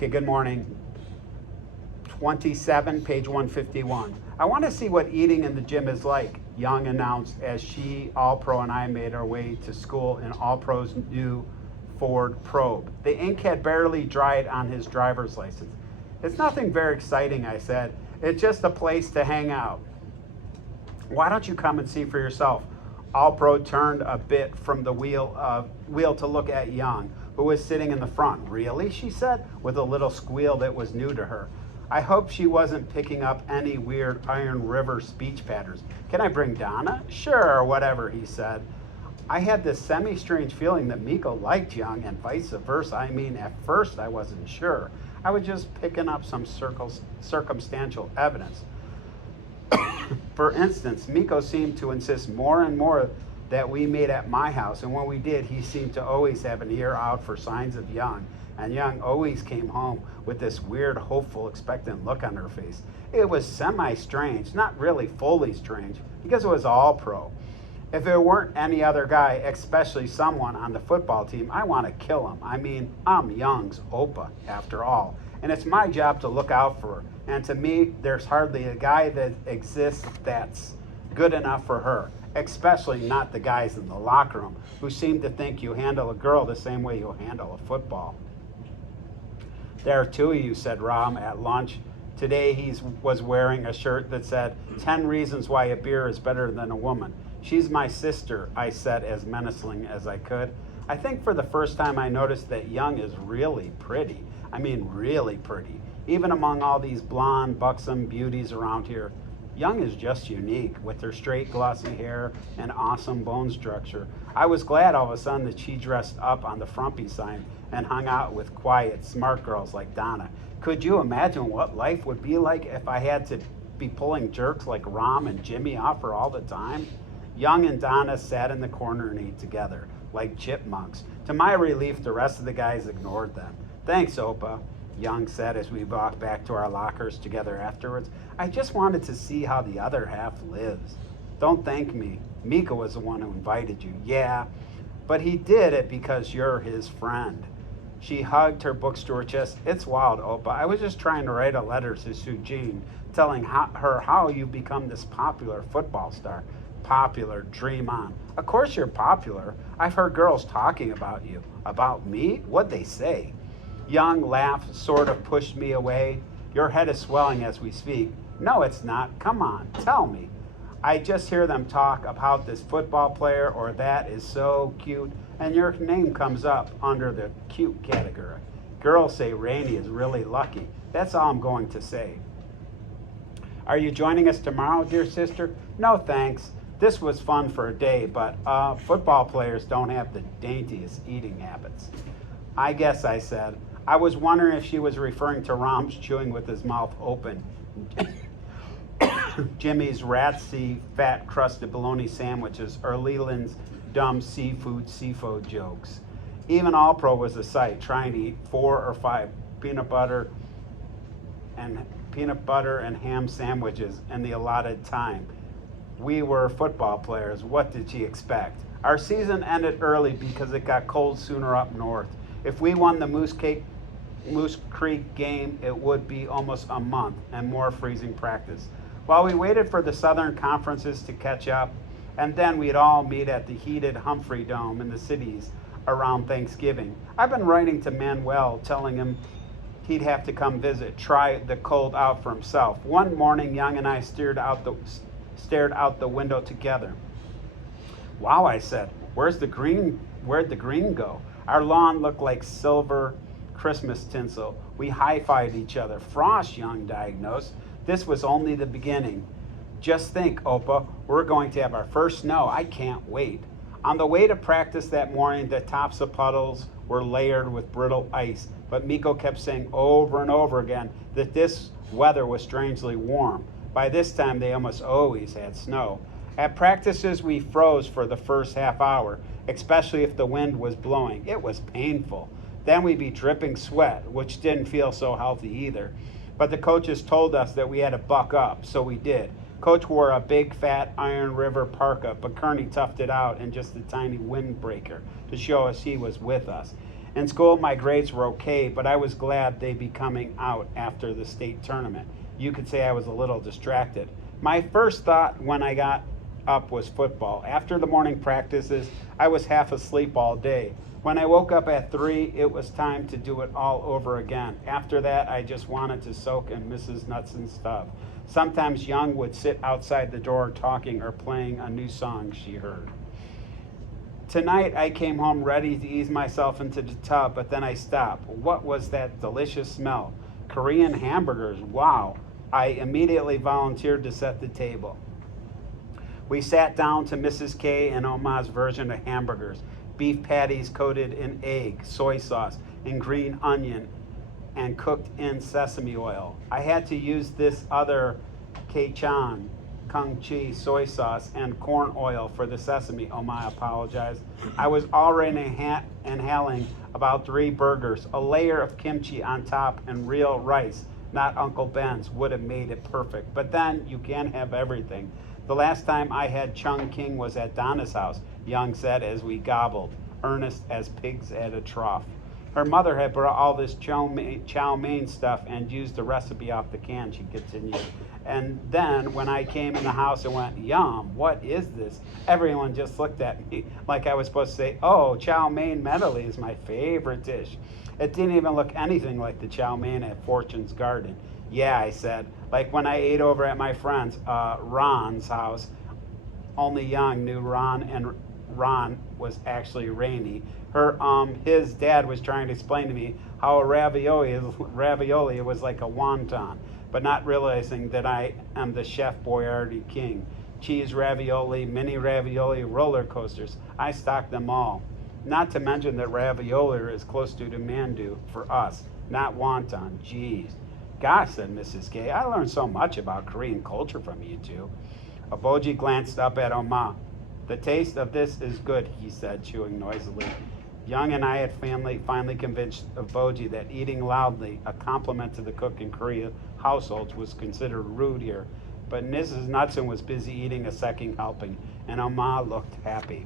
Okay, good morning. 27, page 151. I want to see what eating in the gym is like, Young announced as she, All-Pro, and I made our way to school in All-Pro's new Ford Probe. The ink had barely dried on his driver's license. It's nothing very exciting, I said. It's just a place to hang out. Why don't you come and see for yourself? All-Pro turned a bit from the wheel to look at Young, who was sitting in the front. Really, she said, with a little squeal that was new to her. I hope she wasn't picking up any weird Iron River speech patterns. Can I bring Donna? Sure, whatever, he said. I had this semi-strange feeling that Miko liked Young and vice versa. I mean, at first I wasn't sure. I was just picking up some circumstantial evidence. For instance, Miko seemed to insist more and more that we meet at my house, and when we did, he seemed to always have an ear out for signs of Young, and Young always came home with this weird, hopeful, expectant look on her face. It was semi-strange, not really fully strange, because it was All-Pro. If it weren't any other guy, especially someone on the football team, I want to kill him. I mean, I'm Young's Opa, after all, and it's my job to look out for her. And to me, there's hardly a guy that exists that's good enough for her, especially not the guys in the locker room who seem to think you handle a girl the same way you handle a football. There are two of you, said Ram at lunch. Today he was wearing a shirt that said, 10 reasons why a beer is better than a woman. She's my sister, I said as menacing as I could. I think for the first time I noticed that Young is really pretty. I mean, really pretty. Even among all these blonde, buxom beauties around here, Young is just unique with her straight, glossy hair and awesome bone structure. I was glad all of a sudden that she dressed up on the frumpy side and hung out with quiet, smart girls like Donna. Could you imagine what life would be like if I had to be pulling jerks like Ram and Jimmy off her all the time? Young and Donna sat in the corner and ate together, like chipmunks. To my relief, the rest of the guys ignored them. Thanks, Opa, Young said as we walked back to our lockers together afterwards. I just wanted to see how the other half lives. Don't thank me. Mika was the one who invited you. Yeah, but he did it because you're his friend. She hugged her books to her chest. It's wild, Opa. I was just trying to write a letter to Sujin telling her how you've become this popular football star. Popular, dream on. Of course you're popular. I've heard girls talking about you. About me? What'd they say? Young laughed, sort of pushed me away. Your head is swelling as we speak. No, it's not. Come on, tell me. I just hear them talk about this football player or that is so cute, and your name comes up under the cute category. Girls say Rainey is really lucky. That's all I'm going to say. Are you joining us tomorrow, dear sister? No, thanks. This was fun for a day, but football players don't have the daintiest eating habits. I guess, I said. I was wondering if she was referring to Ram's chewing with his mouth open. Jimmy's ratsy, fat-crusted bologna sandwiches, or Leland's dumb seafood jokes. Even All-Pro was a sight, trying to eat 4 or 5 peanut butter and ham sandwiches in the allotted time. We were football players. What did she expect? Our season ended early because it got cold sooner up north. If we won the Moose Creek game, it would be almost a month and more freezing practice. While we waited for the Southern conferences to catch up, and then we'd all meet at the heated Humphrey Dome in the cities around Thanksgiving. I've been writing to Manuel, telling him he'd have to come visit, try the cold out for himself. One morning, Young and I stared out the window together. Wow, I said, where'd the green go? Our lawn looked like silver Christmas tinsel. We high-fived each other. Frost, Young diagnosed. This was only the beginning. Just think, Opa, we're going to have our first snow. I can't wait. On the way to practice that morning, the tops of puddles were layered with brittle ice, but Miko kept saying over and over again that this weather was strangely warm. By this time, they almost always had snow. At practices, we froze for the first half hour, especially if the wind was blowing. It was painful. Then we'd be dripping sweat, which didn't feel so healthy either. But the coaches told us that we had to buck up, so we did. Coach wore a big, fat Iron River parka, but Kearney toughed it out in just a tiny windbreaker to show us he was with us. In school, my grades were okay, but I was glad they'd be coming out after the state tournament. You could say I was a little distracted. My first thought when I got up was football. After the morning practices, I was half asleep all day. When I woke up at 3, it was time to do it all over again. After that, I just wanted to soak in Mrs. Knutson's tub. Sometimes Young would sit outside the door talking or playing a new song she heard. Tonight, I came home ready to ease myself into the tub, but then I stopped. What was that delicious smell? Korean hamburgers, wow. I immediately volunteered to set the table. We sat down to Mrs. K and Oma's version of hamburgers. Beef patties coated in egg, soy sauce, and green onion, and cooked in sesame oil. I had to use this other Kachan, Kung Chi soy sauce, and corn oil for the sesame, Oma apologized. I was already inhaling about 3 burgers. A layer of kimchi on top and real rice, not Uncle Ben's, would have made it perfect. But then you can't have everything. The last time I had Chung King was at Donna's house, Young said as we gobbled, earnest as pigs at a trough. Her mother had brought all this chow mein stuff and used the recipe off the can, she continued. And then when I came in the house and went, yum, what is this? Everyone just looked at me like I was supposed to say, oh, chow mein medley is my favorite dish. It didn't even look anything like the chow mein at Fortune's Garden. Yeah, I said, like when I ate over at my friend's, Ron's house. Only Young knew Ron was actually Rainey. His dad was trying to explain to me how a ravioli was like a wonton, but not realizing that I am the Chef Boyardee king. Cheese ravioli, mini ravioli, roller coasters. I stock them all. Not to mention that ravioli is close to mandu for us, not wonton. Geez. Gosh, said Mrs. K, I learned so much about Korean culture from you two. Aboji glanced up at Oma. The taste of this is good, he said, chewing noisily. Young and I had finally convinced Aboji that eating loudly, a compliment to the cook in Korea households, was considered rude here. But Mrs. Knutson was busy eating a second helping, and Oma looked happy.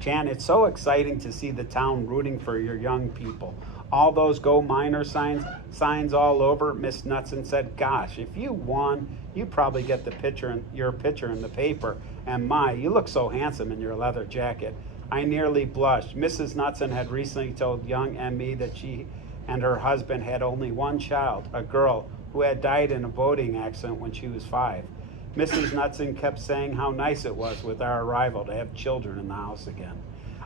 Chan, it's so exciting to see the town rooting for your young people. All those Go Miner signs all over, Miss Knutson said. Gosh, if you won, you'd probably get your picture in the paper. And my, you look so handsome in your leather jacket. I nearly blushed. Mrs. Knutson had recently told Young and me that she and her husband had only one child, a girl, who had died in a boating accident when she was 5. Mrs. Knutson kept saying how nice it was with our arrival to have children in the house again.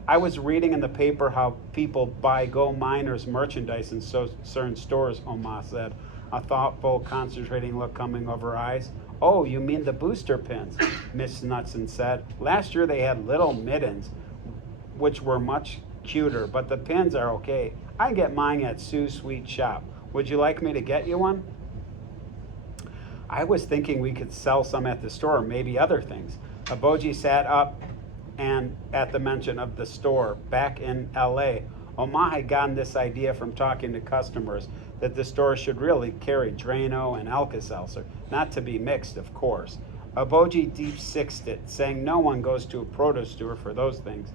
I was reading in the paper how people buy Go Miners merchandise in certain stores, Oma said, a thoughtful, concentrating look coming over her eyes. Oh, you mean the booster pins, Miss Knutson said. Last year they had little mittens, which were much cuter, but the pins are okay. I get mine at Sue's Sweet Shop. Would you like me to get you one? I was thinking we could sell some at the store, maybe other things. Aboji sat up and at the mention of the store back in LA. Oma had gotten this idea from talking to customers that the store should really carry Drano and Alka-Seltzer, not to be mixed, of course. Aboji deep-sixed it, saying no one goes to a produce store for those things.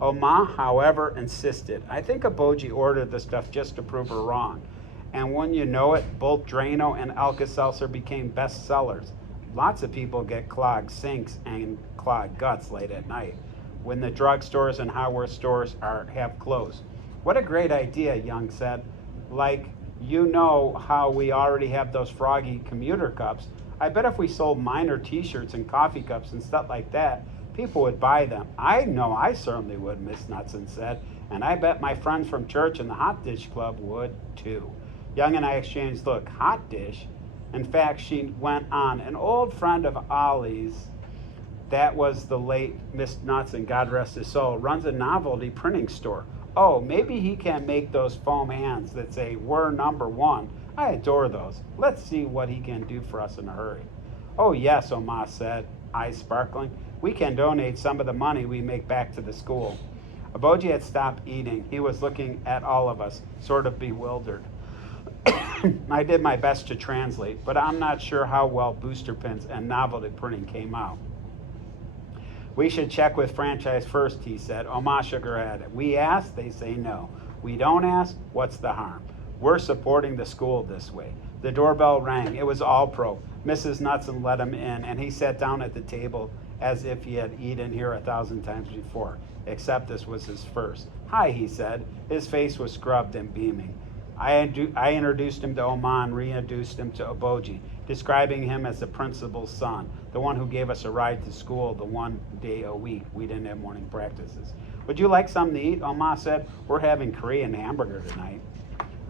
Oma, however, insisted. I think Aboji ordered the stuff just to prove her wrong. And when you know it, both Drano and Alka-Seltzer became bestsellers. Lots of people get clogged sinks and clogged guts late at night when the drugstores and hardware stores have closed. What a great idea, Young said. Like, you know how we already have those froggy commuter cups. I bet if we sold Miner t-shirts and coffee cups and stuff like that, people would buy them. I know I certainly would, Miss Knutson said, and I bet my friends from church and the Hot Dish Club would too. Young and I exchanged look. Hot Dish? In fact, she went on, an old friend of Ollie's, that was the late Miss Knutson, God rest his soul, runs a novelty printing store. Oh, maybe he can make those foam hands that say, we're number one. I adore those. Let's see what he can do for us in a hurry. Oh yes, Oma said, eyes sparkling. We can donate some of the money we make back to the school. Aboji had stopped eating. He was looking at all of us, sort of bewildered. I did my best to translate, but I'm not sure how well booster pins and novelty printing came out. We should check with franchise first, he said. Oma shook her head. We ask, they say no. We don't ask, what's the harm? We're supporting the school this way. The doorbell rang. It was All Pro. Mrs. Knutson let him in, and he sat down at the table as if he had eaten here 1,000 times before, except this was his first. Hi, he said. His face was scrubbed and beaming. I introduced him to Oma and reintroduced him to Oboji, describing him as the principal's son, the one who gave us a ride to school the one day a week. We didn't have morning practices. Would you like something to eat? Oma said. We're having Korean hamburger tonight.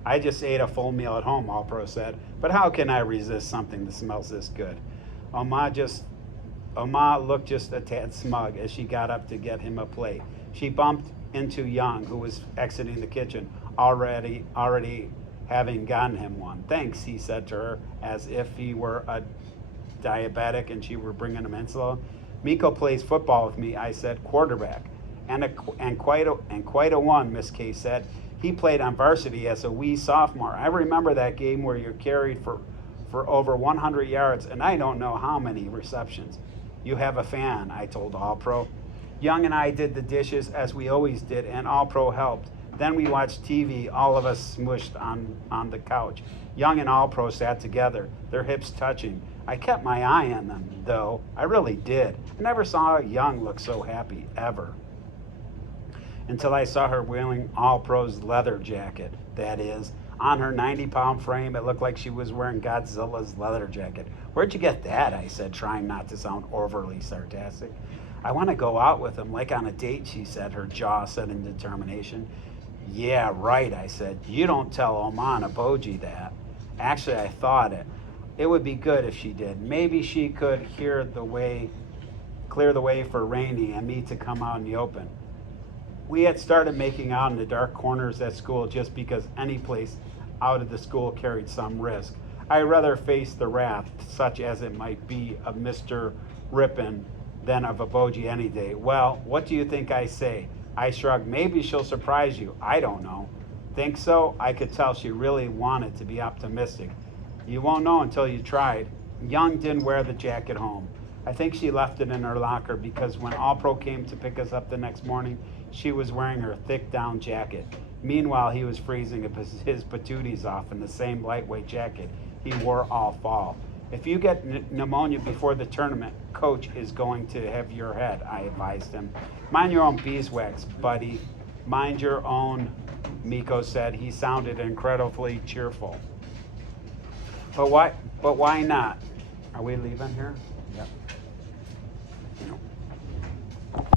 I just ate a full meal at home, All Pro said, but how can I resist something that smells this good? Oma looked just a tad smug as she got up to get him a plate. She bumped into Young, who was exiting the kitchen, already having gotten him one. Thanks, he said to her, as if he were a diabetic and she were bringing him insulin. Miko plays football with me, I said, quarterback. And quite a one, Miss K said. He played on varsity as a wee sophomore. I remember that game where you carried for over 100 yards and I don't know how many receptions. You have a fan, I told All Pro. Young and I did the dishes as we always did, and All Pro helped. Then we watched TV, all of us smushed on the couch. Young and All Pro sat together, their hips touching. I kept my eye on them, though. I really did. I never saw Young look so happy, ever. Until I saw her wearing All Pro's leather jacket. That is, on her 90-pound frame, it looked like she was wearing Godzilla's leather jacket. Where'd you get that? I said, trying not to sound overly sarcastic. I want to go out with him, like on a date, she said, her jaw set in determination. Yeah, right, I said. You don't tell Oma and Oboji that. Actually, I thought it. It would be good if she did. Maybe she could clear the way for Rainey and me to come out in the open. We had started making out in the dark corners at school just because any place out of the school carried some risk. I'd rather face the wrath, such as it might be, of Mr. Rippin than of Oboji any day. Well, what do you think I say? I shrugged. Maybe she'll surprise you. I don't know. Think so? I could tell she really wanted to be optimistic. You won't know until you tried. Young didn't wear the jacket home. I think she left it in her locker because when All Pro came to pick us up the next morning, she was wearing her thick down jacket. Meanwhile, he was freezing his patooties off in the same lightweight jacket he wore all fall. If you get pneumonia before the tournament, Coach is going to have your head, I advised him. Mind your own beeswax, buddy. Mind your own, Miko said. He sounded incredibly cheerful. But why not? Are we leaving here? Yep.